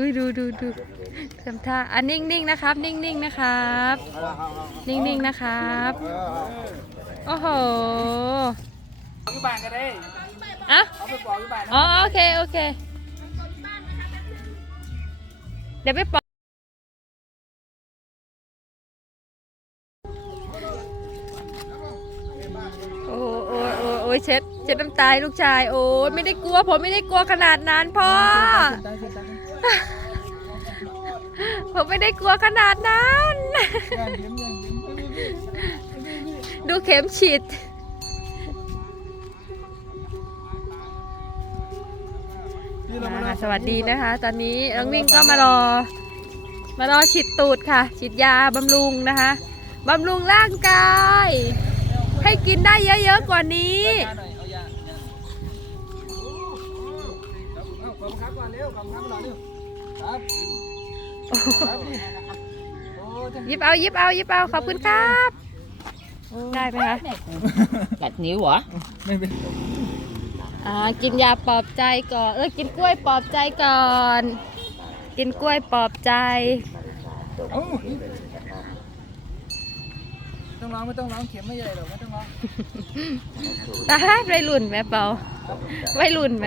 อุ้ยดูดูดูทำท่าอะนิ่งๆนะครับ นิ่งๆนะครับ นิ่งๆนะครับโอ้โหอยู่บ้านก็ได้อะเอาไปปอกอยู่บ้านอ๋อโอเคโอเคเดี๋ยวไปปอกโอ้โอ้โอ้โอ้ยเช็ดเช็ดน้ำตาลูกชายโอ้ยไม่ได้กลัวผมไม่ได้กลัวขนาดนั้นพ่อ ผมไม่ได้กลัวขนาดนั้น ดูเข็มฉีดอ่าสวัสดีนะคะ ตอนนี้น้องมิ่งก็มารอ มารอฉีดตูดค่ะ ฉีดยาบำรุงนะคะบำรุงร่างกาย ให้กินได้เยอะ ๆ กว่านี้หน่อยเอายาเอาขอบคุณครับก่อนเร็วขอบคุณครับก่อนเร็ว ครับครับนี่โอ้จังหยิบเอาหยิบเอาหยิบเอาขอบคุณครับ ได้ไหมคะกัดนิ้วเหรอไม่เป็นอ่ากินยาปลอบใจก่อนเออกินกล้วยปลอบใจก่อน กินกล้วยปลอบใจเอ้าต้องร้องไม่ต้องร้องเข็มไม่ใหญ่หรอกไม่ต้องร้องตาวัยรุ่นไหมเปาวัยรุ่นไหม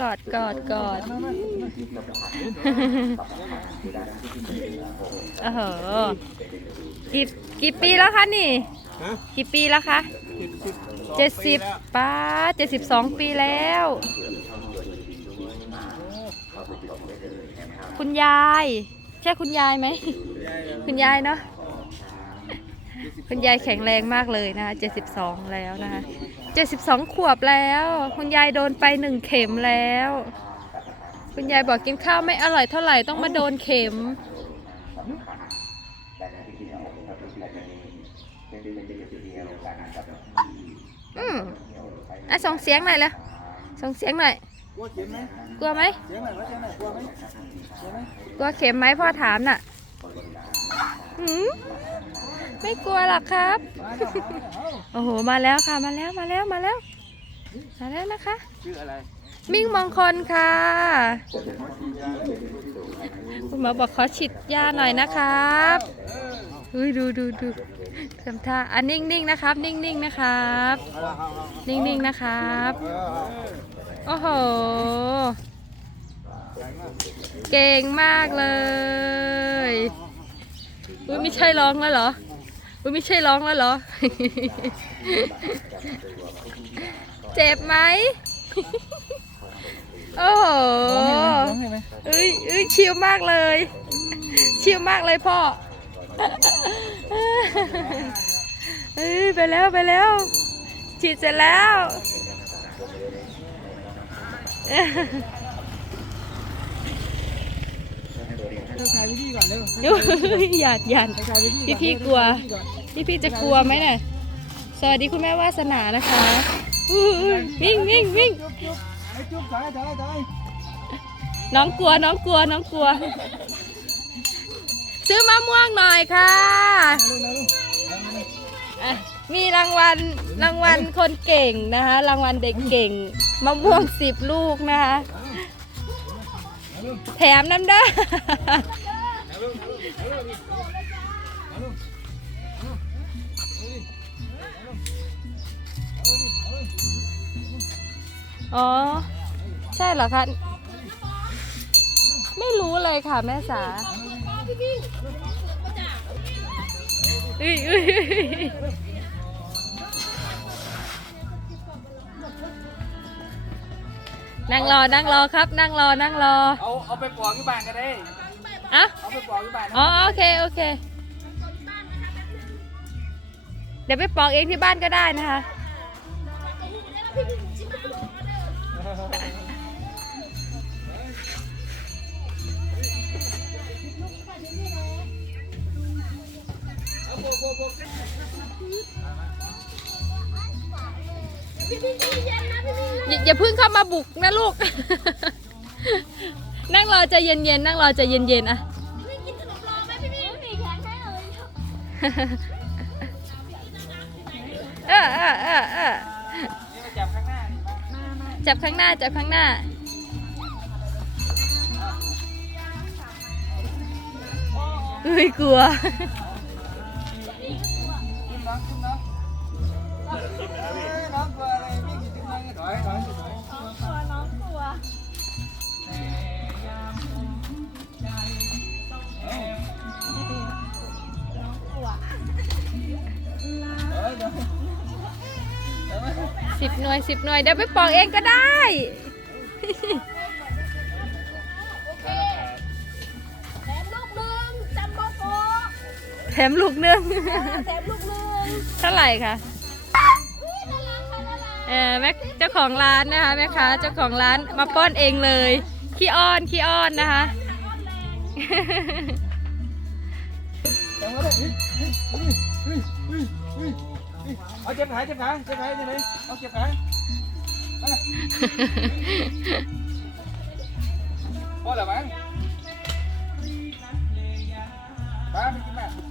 กอดกอดกอดมามาโอ้โหกี่กี่ปีแล้วคะนี่ฮะกี่ปีแล้วคะสิบสิบเจ็ดสิบป้าเจ็ดสิบสองปีแล้ว คุณยาย ใช่คุณยายไหม คุณยายเนาะ คุณยายแข็งแรงมากเลยนะคะ72 แล้วนะคะ72 ขวบแล้ว คุณยายโดนไปหนึ่งเข็มแล้ว คุณยายบอกกินข้าวไม่อร่อยเท่าไหร่ต้องมาโดนเข็ม อืมอะส่งเสียงหน่อยเลยส่งเสียงหน่อย กลัวเข็มไหมกลัวไหมเสียงหนวะเสียงหนกลัวไหมกลัวไหมกลัวเข็มไหมพ่อถามน่ะหืม ไม่กลัวหรอกครับมาแล้วมาแล้วเอ้าโอ้โห มาแล้วค่ะ มาแล้ว มาแล้ว มาแล้ว มาแล้วนะคะ ชื่ออะไร มิ่งมงคลค่ะ คุณหมอบอกขอฉีดยาหน่อยนะครับอุ้ยดูดูดูทำท่าอะนิ่งๆนะครับ นิ่งๆนะครับเอาเอาเอาเอานิ่งๆนะครับเออโอ้โห เก่งมากเลย อุ้ยไม่ใช่ร้องแล้วเหรอ อุ้ยไม่ใช่ร้องแล้วเหรอ เจ็บไหมโอ้โหร้องให้ไหมเอ้ยเอ้ยชิลมากเลย ชิลมากเลยพ่อเอ้ยไปแล้วไปแล้ว ฉีดเสร็จแล้ว เราถ่ายวิธีก่อนเร็วหยาดหยาดถ่ายวิธีพี่พี่กลัวพี่พี่จะกลัวไหมเนี่ยสวัสดีคุณแม่วาสนานะคะอู้หูวิ่งวิ่งวิ่งจุ๊บจุ๊บไอ้จุ๊บถ่ายถ่ายถ่ายน้องกลัวน้องกลัวน้องกลัว ซื้อมะม่วงหน่อยค่ะลูกนะลูกอะมีรางวัลรางวัลคนเก่งนะคะรางวัลเด็กเก่งมะม่วงสิบลูกนะคะแถมน้ำเด้อ อ๋อ ใช่เหรอคะ ไม่รู้เลยค่ะแม่สาอุ้ยอุ้ยนั่งรอ นั่งรอครับ นั่งรอ นั่งรอ เอา เอาไปปอกที่บ้านก็ได้ อะเอาไปปอกที่บ้านนะอ๋อโอเคโอเค เดี๋ยวไปปอกเองที่บ้านก็ได้นะคะ อย่าอย่าเพิ่งเข้ามาบุกนะลูก นั่งรอใจเย็นๆ นั่งรอใจเย็นๆอะเออเออเออเออนี่มาจับข้างหน้านี่มาจับข้างหน้า จับข้างหน้าเฮ้ยกลัว สิบหน่วยสิบหน่วยเดี๋ยวไปปอกเองก็ได้ แถมลูกหนึ่งจำโกโก้แถมลูกหนึง แถมลูกหนึ่งเท่าไหร่คะอุ๊ยน่ารักค่ะน่ารักเออแม่เจ้าของร้านนะคะแม่ค้าเจ้าของร้านมาป้อนเองเลยขี้อ้อนขี้อ้อนนะคะจังหวะเลยเฮ้ยเฮ้ยเฮ้ยเฮ้ย เฮ้ยเฮ้ยเอาเจ็บขาเจ็บขาเจ็บขาเจ็บขาเอาเจ็บขาเอาพอแล้วมั้งไปไปกิน